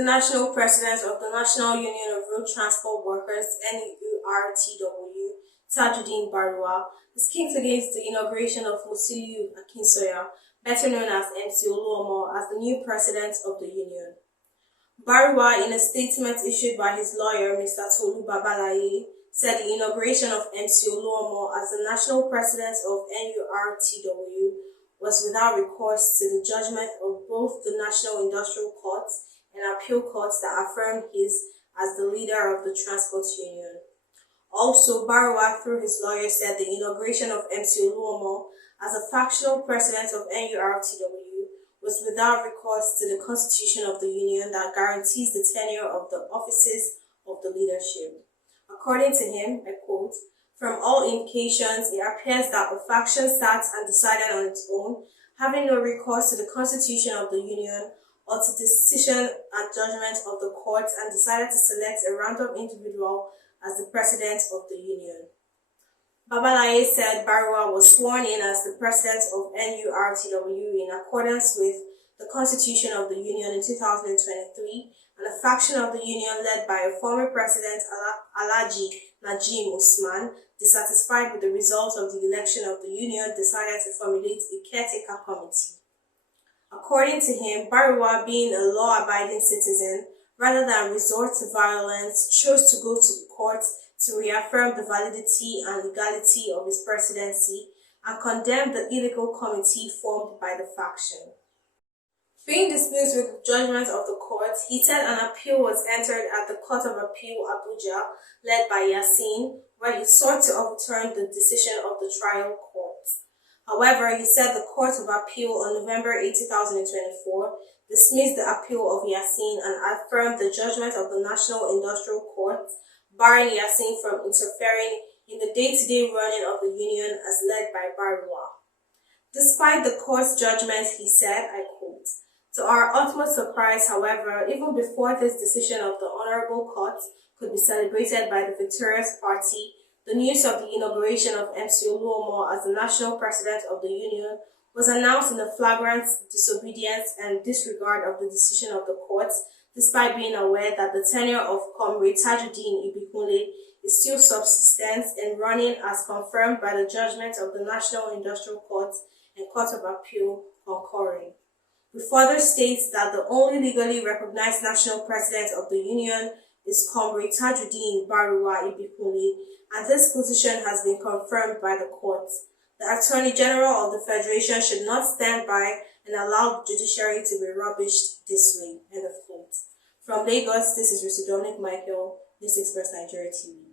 the National President of the National Union of Road Transport Workers, NURTW, President Baruwa, is kicked against the inauguration of Musiliu Akinsoya, better known as MC Oluomo, as the new president of the union. Baruwa, in a statement issued by his lawyer, Mr. Tolu Babalaye, said the inauguration of MC Oluomo as the national president of NURTW was without recourse to the judgment of both the National Industrial Courts and Appeal Courts that affirmed his as the leader of the transport union. Also, Baruwa, through his lawyer, said the inauguration of MC Oluomo as a factional president of NURTW was without recourse to the constitution of the union that guarantees the tenure of the offices of the leadership. According to him, I quote, "From all indications, it appears that a faction sat and decided on its own, having no recourse to the constitution of the union or to the decision and judgment of the courts, and decided to select a random individual as the president of the union." Babalaye said Baruwa was sworn in as the president of NURTW in accordance with the constitution of the union in 2023, and a faction of the union led by a former president, Alhaji Najim Usman, dissatisfied with the result of the election of the union, decided to formulate a caretaker committee. According to him, Baruwa, being a law-abiding citizen, rather than resort to violence, chose to go to the court to reaffirm the validity and legality of his presidency and condemn the illegal committee formed by the faction. Being displeased with the judgment of the court, he said an appeal was entered at the Court of Appeal Abuja, led by Yasin, where he sought to overturn the decision of the trial court. However, he said the Court of Appeal on November 8, 2024, dismissed the appeal of Yasin and affirmed the judgment of the National Industrial Court, barring Yasin from interfering in the day-to-day running of the union as led by Baruwa. Despite the court's judgment, he said, I quote, "To our utmost surprise, however, even before this decision of the Honorable Court could be celebrated by the victorious party, the news of the inauguration of MC Oluomo as the national president of the union was announced in a flagrant disobedience and disregard of the decision of the court, despite being aware that the tenure of Comrade Tajuddin Ibikunle is still subsistent and running as confirmed by the judgment of the National Industrial Court and Court of Appeal concurring. We further state that the only legally recognized national president of the union is Comrade Tajuddin Baruwa Ibikunle, and this position has been confirmed by the court. The Attorney General of the Federation should not stand by and allow the judiciary to be rubbished this way." End of quote. From Lagos, this is Dominic Michael, News Express Nigeria TV.